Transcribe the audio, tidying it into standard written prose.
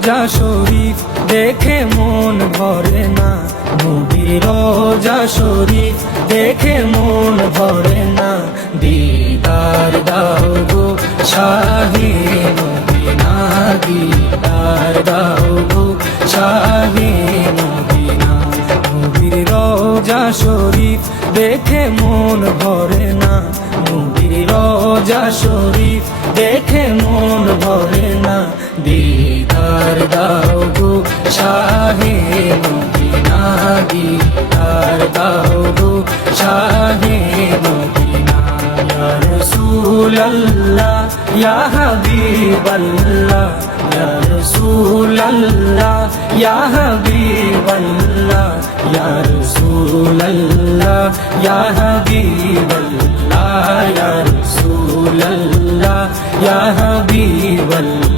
রোজা শরীফ দেখে মন ভরে না, নবীর রোজা শরীফ দেখে মন ভরে না। দিদার দাও গো শাহে মদিনা, দিদার দাও গো শাহে মদিনা। নবীর রোজা শরীফ দেখে মন ভরে না, নবীর রোজা শরীফ দেখে মন ভরে না। দিদার দাও গো শাহে মদিনা, দিদার দাও গো শাহে মদিনা। ইয়া রাসূলুল্লাহ ইয়া হাবিবাল্লাহ, ইয়া রাসূলুল্লাহ ইয়া হাবিবাল্লাহ, ইয়া রাসূলুল্লাহ ইয়া হাবিবাল্লাহ, ইয়া রাসূলুল্লাহ ইয়া হাবিবাল্লাহ।